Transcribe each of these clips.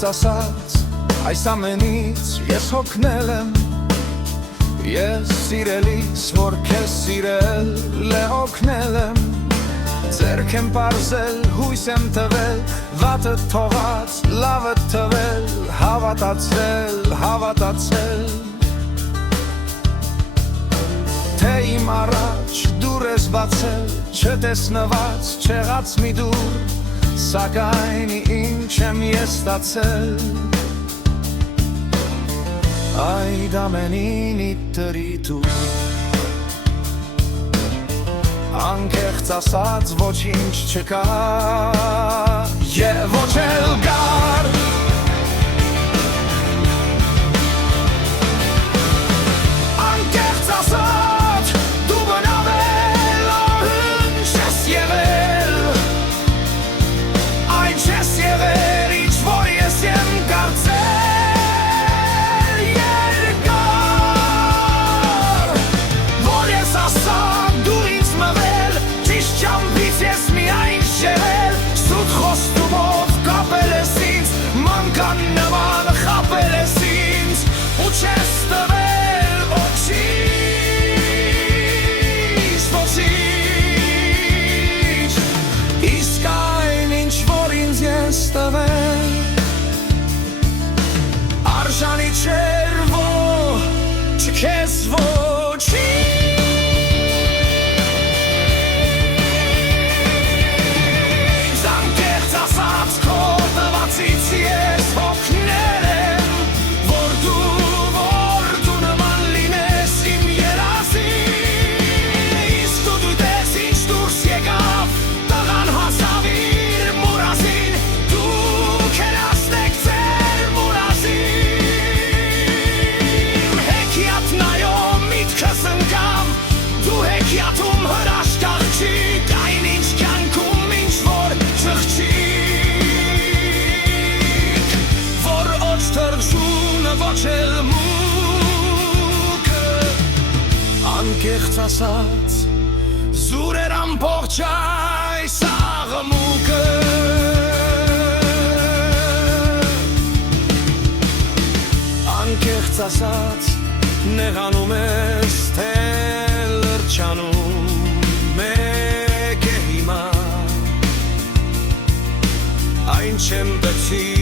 անկեղծ ասած, այս ամենից ես հոգնել եմ, ես սիրելիս, որ քեզ սիրել է օգնել եմ, ձեռք եմ պարզել, հույս եմ տվել, վատը թողած, լավը թվել, հավատացել, թե իմ առաջ դուր ես բացել, չտեսնված, չեղած մի դուր, սակայն ինչ եմ ես ստացել, այդ ամենին իտրիտուր, անկեղծ ասած ոչինչ չկա, և ոչ էլ կար, անկեղծ ասած դու բնավել, ահն չես եղել, այն չես եղել, ինչ որ ես եմ կարծել, երկար, որ ես ասամ դու ինձ մվել, ճիշտ ճամփից ես միայն շեղել, սուտ խոստումով կապել ես ինձ, մանկան նման խապել ես ինձ, ու չես տվել ոչինչ, իսկ այն ինչ որ ինձ ես տվել, արժանի չէր ոչ քեզ ոչինչ, անկեղծ ասած քո տվածից ես հոգնել եմ, որ դու նման լինես իմ երազին, իսկ դու դիտես ինչ դուրս եկավ, տղան հասավ իր մուրազին, դուք հեռացնեք ձեր մուրազին, հեքիաթ նայում միտքս ընկավ, դու հեքիաթում հրաշք աղջիկ, այն ինչ կյանքում ինչ որ չղջիկ, որ ոչ թրջունը ոչ էլ մուկը, անկեղծ ասած զուր էր ամբողջ այս աղմուկը, անկեղծ ասած նեղանում ես, թե լրջանում մեկ է հիմա, այն չեմ բեցին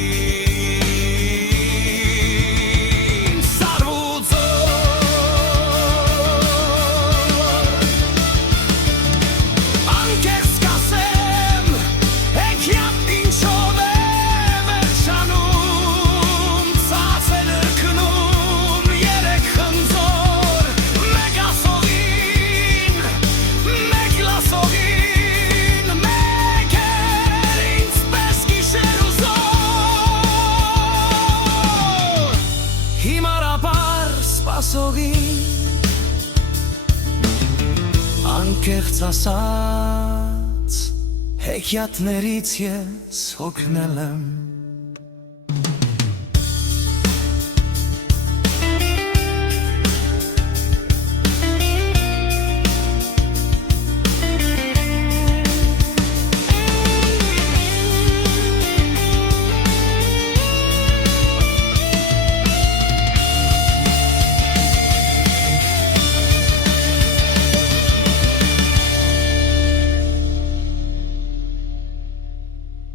սարուծոր, անկեղծ կասեմ, հեքիաթ ինչով է վերջանում, ծած է նրկնում երեք խնձոր, մեկ ասողին, մեկ լասողին, մեկ էր ինձպես գիշեր ու զոր, հիմարաբար սպասողին, անկեղծ ասած հեքիաթներից ես հոգնել եմ,